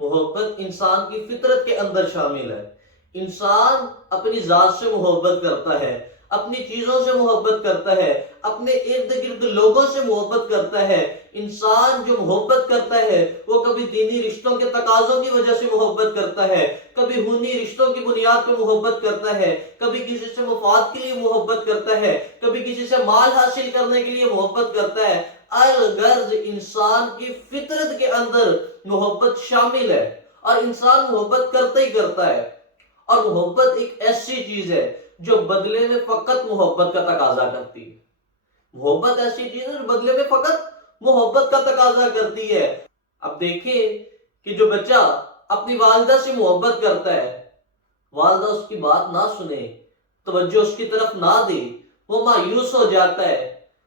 محبت انسان کی فطرت کے اندر شامل ہے۔ انسان اپنی ذات سے محبت کرتا ہے، اپنی چیزوں سے محبت کرتا ہے، اپنے ارد گرد لوگوں سے محبت کرتا ہے۔ انسان جو محبت کرتا ہے وہ کبھی دینی رشتوں کے تقاضوں کی وجہ سے محبت کرتا ہے، کبھی خونی رشتوں کی بنیاد پر محبت کرتا ہے، کبھی کسی سے مفاد کے لیے محبت کرتا ہے، کبھی کسی سے مال حاصل کرنے کے لیے محبت کرتا ہے۔ الغرض انسان کی فطرت کے اندر محبت شامل ہے اور انسان محبت کرتا ہی کرتا ہے۔ اور محبت ایک ایسی چیز ہے جو بدلے میں فقط محبت کا تقاضا کرتی ہے۔ محبت ایسی چیز ہے جو بدلے میں فقط محبت کا تقاضا کرتی ہے۔ اب دیکھیں کہ جو بچہ اپنی والدہ سے محبت کرتا ہے، والدہ اس کی بات نہ سنے، توجہ اس کی طرف نہ دے، وہ مایوس ہو جاتا ہے،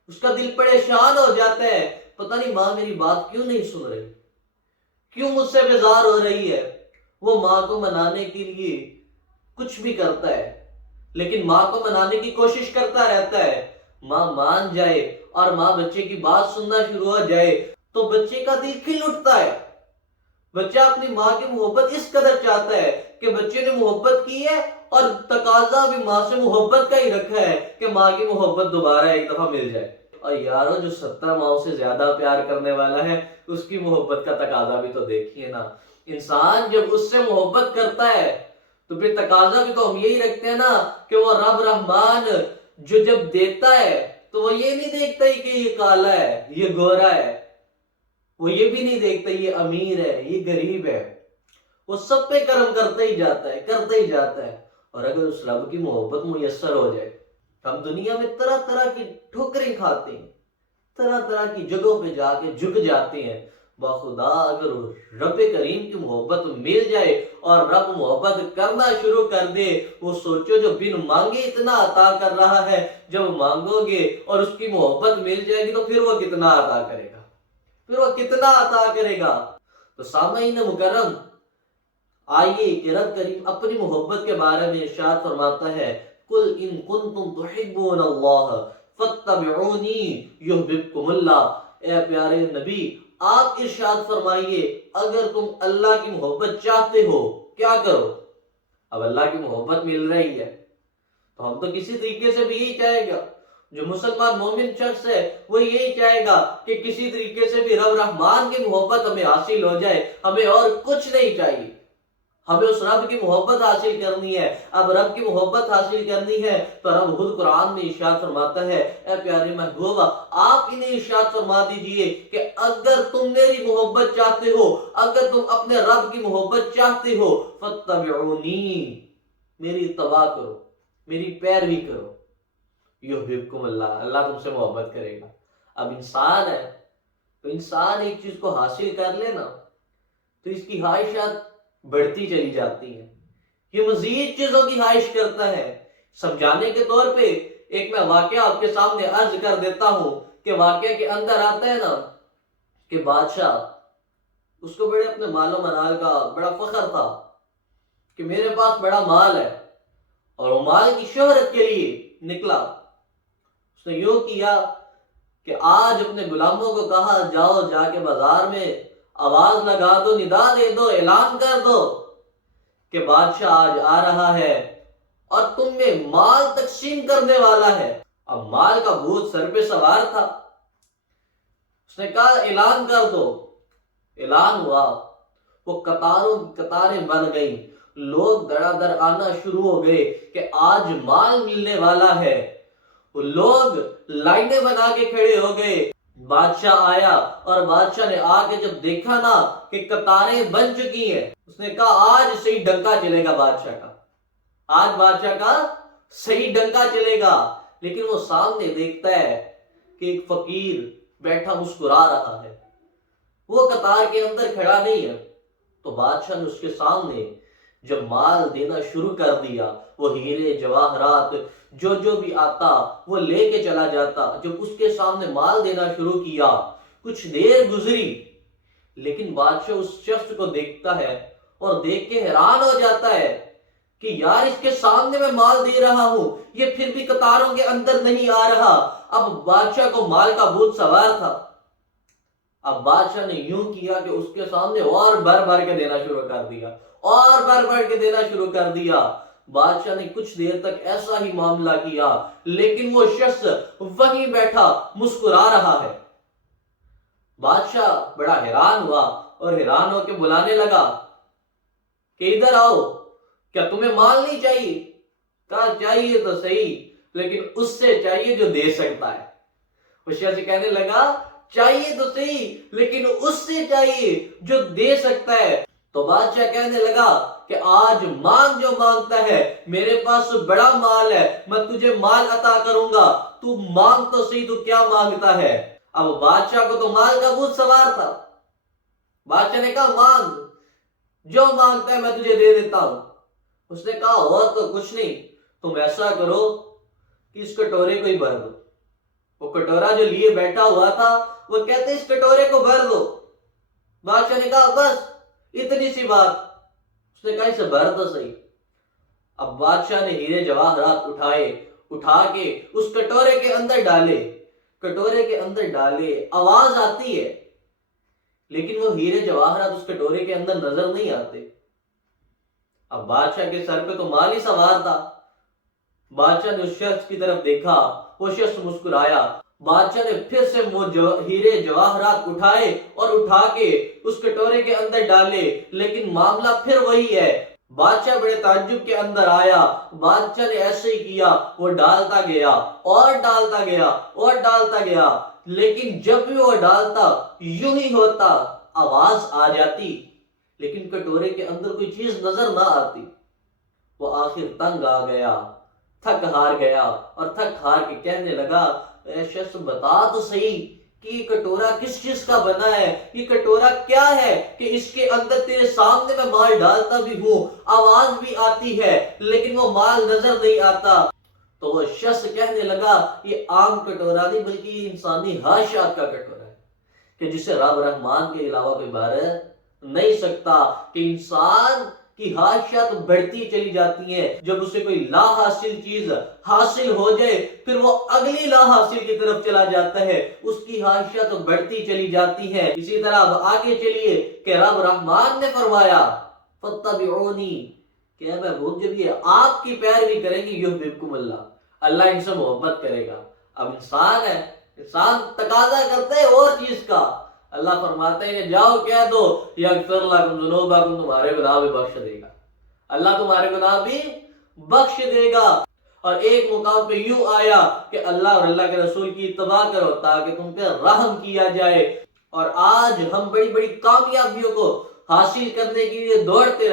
اس کا دل پریشان ہو جاتا ہے، پتہ نہیں ماں میری بات کیوں نہیں سن رہی، کیوں مجھ سے بیزار ہو رہی ہے۔ وہ ماں کو منانے کے لیے کچھ بھی کرتا ہے، لیکن ماں کو منانے کی کوشش کرتا رہتا ہے، ماں مان جائے اور ماں بچے کی بات سننا شروع ہو جائے تو بچے کا دل کھل اٹھتا ہے۔ بچہ اپنی ماں کی محبت اس قدر چاہتا ہے کہ بچے نے محبت کی ہے اور تقاضا بھی ماں سے محبت کا ہی رکھا ہے کہ ماں کی محبت دوبارہ ایک دفعہ مل جائے۔ اور یارو جو 70 ماؤں سے زیادہ پیار کرنے والا ہے اس کی محبت کا تقاضا بھی تو دیکھیے نا۔ انسان جب اس سے محبت کرتا ہے تو پھر تقاضا بھی تو ہم یہی رکھتے ہیں نا کہ وہ رب رحمان جو جب دیتا ہے تو وہ یہ نہیں دیکھتا ہی کہ یہ کالا ہے، یہ گورا ہے، وہ یہ بھی نہیں دیکھتا یہ امیر ہے، یہ غریب ہے، وہ سب پہ کرم کرتا ہی جاتا ہے، کرتا ہی جاتا ہے۔ اور اگر اس رب کی محبت میسر ہو جائے، ہم دنیا میں طرح طرح کی ٹھوکریں کھاتے ہیں، طرح طرح کی جگہوں پہ جا کے جھک جاتے ہیں، بخدا اگر رب کریم کی محبت مل جائے اور رب محبت کرنا شروع کر دے، وہ سوچو جو بن مانگے اتنا عطا کر رہا ہے، جب مانگو گے اور اس کی محبت مل جائے گی تو پھر وہ کتنا عطا کرے گا، پھر وہ کتنا عطا کرے گا۔ تو سامعین مکرم، آئیے کہ رب کریم اپنی محبت کے بارے میں ارشاد فرماتا ہے، قل ان کنتم تحبون اللہ فاتبعونی یحببکم اللہ۔ اے پیارے نبی آپ ارشاد فرمائیے اگر تم اللہ کی محبت چاہتے ہو کیا کرو؟ اب اللہ کی محبت مل رہی ہے تو ہم تو کسی طریقے سے بھی یہی چاہے گا، جو مسلمان مومن شخص ہے وہ یہی چاہے گا کہ کسی طریقے سے بھی رب رحمان کی محبت ہمیں حاصل ہو جائے، ہمیں اور کچھ نہیں چاہیے، ہمیں اس رب کی محبت حاصل کرنی ہے۔ اب رب کی محبت حاصل کرنی ہے تو رب خود قرآن میں ارشاد فرماتا ہے، اے پیارے محبوب آپ انہیں ارشاد فرما دیجئے کہ اگر تم میری محبت چاہتے ہو، اگر تم اپنے رب کی محبت چاہتے ہو، فاتبعونی میری اتباع کرو، میری پیروی کرو، یحببکم اللہ، اللہ تم سے محبت کرے گا۔ اب انسان ہے تو انسان ایک چیز کو حاصل کر لے نا تو اس کی خواہشات بڑھتی چلی جاتی ہیں، یہ مزید چیزوں کی خواہش کرتا ہے۔ سمجھانے کے طور پہ ایک میں واقعہ آپ کے سامنے عرض کر دیتا ہوں کہ واقعہ کے اندر آتا ہے نا کہ بادشاہ اس کو بڑے اپنے مال و منال کا بڑا فخر تھا کہ میرے پاس بڑا مال ہے، اور وہ مال کی شہرت کے لیے نکلا۔ اس نے یوں کیا کہ آج اپنے غلاموں کو کہا جاؤ جا کے بازار میں آواز لگا دو، ندا دے دو، اعلان کر دو کہ بادشاہ آج آ رہا ہے اور تم میں مال تقسیم کرنے والا ہے۔ اب مال کا بھوت سر پہ سوار تھا، اس نے کہا اعلان کر دو۔ اعلان ہوا، وہ قطاروں کی قطاریں بن گئیں، لوگ دڑا دڑ آنا شروع ہو گئے کہ آج مال ملنے والا ہے۔ وہ لوگ لائنیں بنا کے کھڑے ہو گئے۔ بادشاہ آیا اور بادشاہ نے آ کے جب دیکھا نا کہ قطاریں بن چکی ہیں، اس نے کہا آج صحیح ڈنکا چلے گا بادشاہ کا، آج بادشاہ کا صحیح ڈنکا چلے گا۔ لیکن وہ سامنے دیکھتا ہے کہ ایک فقیر بیٹھا مسکرا رہا ہے، وہ قطار کے اندر کھڑا نہیں ہے۔ تو بادشاہ نے اس کے سامنے جب مال دینا شروع کر دیا، وہ ہیرے جواہرات جو بھی آتا وہ لے کے چلا جاتا۔ جب اس کے سامنے مال دینا شروع کیا، کچھ دیر گزری، لیکن بادشاہ اس شخص کو دیکھتا ہے اور دیکھ کے حیران ہو جاتا ہے کہ یار اس کے سامنے میں مال دے رہا ہوں، یہ پھر بھی قطاروں کے اندر نہیں آ رہا۔ اب بادشاہ کو مال کا بھوت سوار تھا، اب بادشاہ نے یوں کیا کہ اس کے سامنے اور بھر بھر کے دینا شروع کر دیا، اور بھر بھر کے دینا شروع کر دیا۔ بادشاہ نے کچھ دیر تک ایسا ہی معاملہ کیا، لیکن وہ شخص وہیں بیٹھا مسکرا رہا ہے۔ بادشاہ بڑا حیران ہوا اور حیران ہو کے بلانے لگا کہ ادھر آؤ، کیا تمہیں مال نہیں چاہیے؟ کہا چاہیے تو صحیح، لیکن اس سے چاہیے جو دے سکتا ہے۔ وہ شخص کہنے لگا چاہیے تو صحیح، لیکن اس سے چاہیے جو دے سکتا ہے۔ تو بادشاہ کہنے لگا کہ آج مانگ جو مانگتا ہے، میرے پاس بڑا مال ہے، میں تجھے مال عطا کروں گا، تو مانگ تو صحیح، تو کیا مانگتا ہے؟ اب بادشاہ کو تو مال کا بھوت سوار تھا۔ بادشاہ نے کہا مانگ، جو مانگتا ہے میں تجھے دے دیتا ہوں۔ اس نے کہا اور تو کچھ نہیں، تم ایسا کرو کہ اس کٹورے کو ہی بھر دو۔ وہ کٹورا جو لیے بیٹھا ہوا تھا، وہ کہتے اس کٹورے کو بھر دو۔ بادشاہ نے کہا بس اتنی سی بات؟ اس نے کہا اسے بھر دو صحیح۔ اب بادشاہ نے ہیرے جواہرات اٹھا کے اس کٹورے کے اندر ڈالے، کٹورے کے اندر ڈالے، آواز آتی ہے، لیکن وہ ہیرے جواہرات اس کٹورے کے اندر نظر نہیں آتے۔ اب بادشاہ کے سر پہ تو مال ہی سوار تھا۔ بادشاہ نے اس شخص کی طرف دیکھا، وہ شخص مسکرایا۔ بادشاہ نے پھر سے وہ ہیرے جواہرات اٹھائے اور اٹھا کے اس کٹورے کے اندر ڈالے، لیکن معاملہ پھر وہی ہے۔ بادشاہ بڑے تعجب کے اندر آیا۔ بادشاہ نے ایسے ہی کیا، وہ ڈالتا گیا اور ڈالتا گیا اور ڈالتا گیا، لیکن جب بھی وہ ڈالتا یوں ہی ہوتا، آواز آ جاتی، لیکن کٹورے کے اندر کوئی چیز نظر نہ آتی۔ وہ آخر تنگ آ گیا، تھک ہار گیا، اور تھک ہار کے کہنے لگا اے شخص بتا تو صحیح کہ یہ کٹورا کس چیز کا بنا ہے، یہ کٹورا کیا ہے کہ اس کے اندر تیرے سامنے میں مال ڈالتا بھی ہوں، آواز بھی آتی ہے، لیکن وہ مال نظر نہیں آتا۔ تو وہ شخص کہنے لگا یہ عام کٹورا نہیں، بلکہ یہ انسانی حاشیات کا کٹورا ہے کہ جسے رب رحمان کے علاوہ کوئی بھر نہیں سکتا، کہ انسان کی حاشیات بڑھتی چلی جاتی ہیں۔ جب اسے کوئی لا حاصل چیز حاصل ہو جائے، پھر وہ اگلی لا حاصل کی طرف چلا جاتا ہے، اس کی حاشیات بڑھتی چلی جاتی ہیں۔ اسی طرح اب آگے چلیے کہ رب رحمان نے فرمایا فَاتَّبِعُونِی، کہ اے محبوب جب یہ آپ کی پیروی کریں گے یحببکم اللہ، اللہ ان سے محبت کرے گا۔ اب انسان ہے، انسان تقاضا کرتا ہے اور چیز کا۔ اللہ فرماتے ہیں کہ جاؤ کہہ دو یغفر لکم ذنوبکم، تمہارے گناہ بھی بخش دے گا، اللہ تمہارے گناہ بھی بخش دے گا۔ اور ایک مقام پہ یوں آیا کہ اللہ اور اللہ کے رسول کی اتباع کرو تاکہ تم پہ رحم کیا جائے۔ اور آج ہم بڑی بڑی کامیابیوں کو حاصل کرنے کے لیے دوڑتے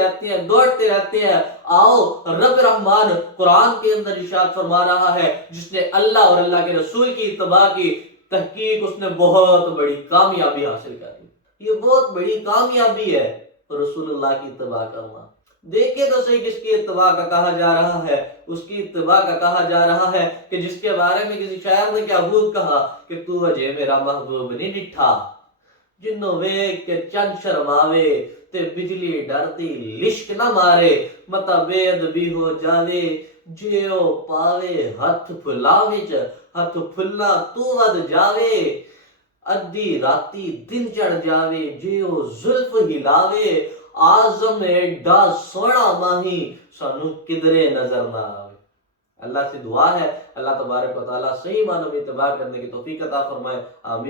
رہتے ہیں۔ آؤ رب رحمان قرآن کے اندر ارشاد فرما رہا ہے جس نے اللہ اور اللہ کے رسول کی اتباع کی، تحقیق اس نے بہت بڑی کامیابی حاصل کر لی۔ یہ بہت بڑی کامیابی ہے رسول اللہ کی اتباع کرنا۔ دیکھیں تو صحیح کس کی اتباع کا کہا جا رہا ہے، اس کی اتباع کا کہا جا رہا ہے کہ جس کے بارے میں کسی شاعر نے کیا خوب کہا کہ تو وجہ میرا محبوب نہیں ڈٹھا، جنوں ویکھ کے چند شرماوے تے بجلی ڈردی لشک نہ مارے، متا بے ادبی ہو جاوے جیو پاوے ہتھ پھلا وچ، ہتھ پھلا تو ود جاوے، ادھی راتی دن چڑھ جاوے جیو زلف ہلاوے، آزم ایڈا سونا ماہی سانو کدرے نظر نہ آوے۔ اللہ سے دعا ہے اللہ تبارک و تعالیٰ صحیح معنوں میں اتباع کرنے کی توفیق عطا فرمائے، آمین۔